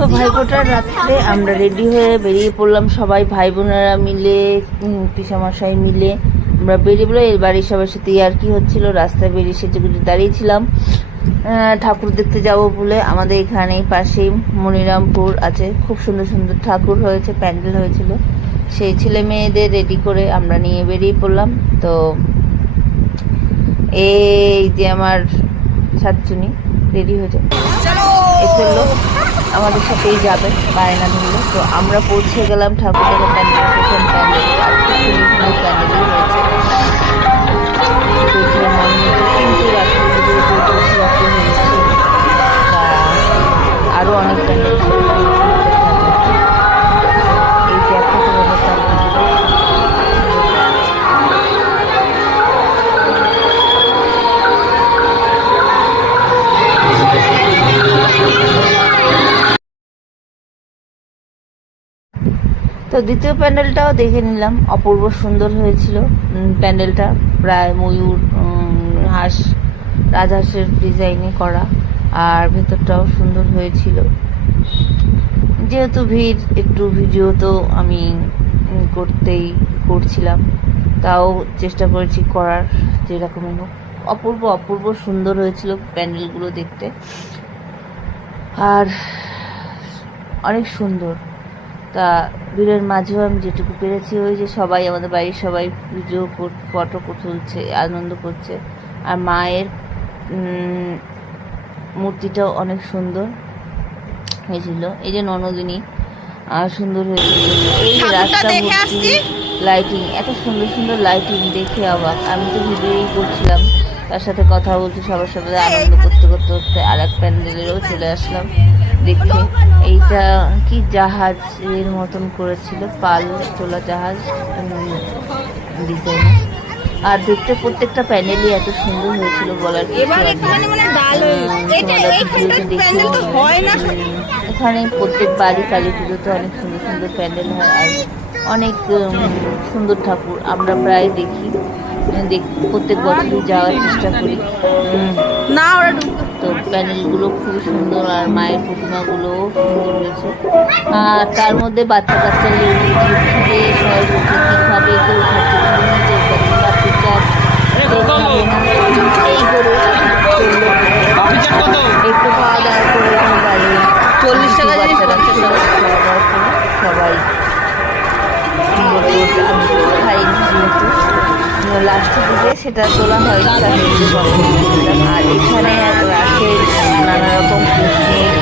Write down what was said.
তো ভাইফোঁটার রাত্রে আমরা রেডি হয়ে বেরিয়ে পড়লাম, সবাই ভাই বোনেরা মিলে, পিসামশাই মিলে আমরা বেরিয়ে পড়লাম। এর বাড়ির সবার সাথে আর কি হচ্ছিল, রাস্তায় বেরিয়ে সেজেগুজে দাঁড়িয়েছিলাম ঠাকুর দেখতে যাব বলে। আমাদের এখানেই পাশেই মনিরামপুর আছে, খুব সুন্দর সুন্দর ঠাকুর হয়েছে, প্যান্ডেল হয়েছিল। সেই ছেলে মেয়েদের রেডি করে আমরা নিয়ে বেরিয়ে পড়লাম। তো এই যে আমার সাতচুনি রেডি হয়েছে, চললো আমাদের সাথেই যাবে, বায়না ধরলো। তো আমরা পৌঁছে গেলাম ঠাকুরের প্যান্ডেল, প্রথম প্যান্ডেল। আর খুব সুন্দর সুন্দর প্যান্ডেলই হয়েছে, দেখে মন মতো। কিন্তু রাত্রি হয়েছে বা আরও অনেক প্যান্ডেল এই দেখো তোমাদের প্যান্ডেলগুলো। তো দ্বিতীয় প্যান্ডেলটাও দেখে নিলাম, অপূর্ব সুন্দর হয়েছিল প্যান্ডেলটা, প্রায় ময়ূর, হাঁস, রাজহাঁসের ডিজাইনে করা, আর ভেতরটাও সুন্দর হয়েছিল। যেহেতু ভিড়, একটু ভিডিও তো আমি করছিলাম, তাও চেষ্টা করেছি করার যেরকমই হোক। অপূর্ব অপূর্ব সুন্দর হয়েছিল প্যান্ডেলগুলো দেখতে, আর অনেক সুন্দর। তা ভিড়ের মাঝেও আমি যেটুকু পেরেছি, ওই যে সবাই, আমাদের বাড়ির সবাই ভিডিও ফটো তুলছে, আনন্দ করছে। আর মায়ের মূর্তিটাও অনেক সুন্দর হয়েছিল, এই যে ননদিনী সুন্দর হয়েছিল। এই যে রাস্তা ভর্তি লাইটিং, এত সুন্দর সুন্দর লাইটিং দেখে অবাক। আমি তো ভিডিওই করছিলাম, তার সাথে কথা বলছি, সবার সাথে আনন্দ করতে করতে করতে আর এক প্যান্ডেলেরও চলে আসলাম দেখে। এইটা কি জাহাজের মতন করেছিল, পাল তোলা জাহাজ ডিজাইন। আর দেখতে প্রত্যেকটা প্যান্ডেলই এত সুন্দর হয়েছিল বলার কিছু আছে। এখানে প্রত্যেক বাড়ি কালী পুজোতে অনেক সুন্দর সুন্দর প্যান্ডেল হয়, আর অনেক সুন্দর ঠাকুর আমরা প্রায় দেখি, প্রত্যেক বছরই যাওয়ার চেষ্টা করি না ওরা। তো প্যান্ডেলগুলো খুবই সুন্দর, আর মায়ের প্রতিমাগুলোও সুন্দর হয়েছে। আর তার মধ্যে বাচ্চা কাচ্চা লেগে সবাই বলছে কীভাবে কেউ খাচ্ছে, একটু খাওয়া দাওয়া করে বাড়ি 40 টাকা বাচ্চারা সবাই খাইনি, যেহেতু লাস্টের দিকে সেটা তোলা হয়নি। আর এখানে রাশের নানা রকম পিকনিক,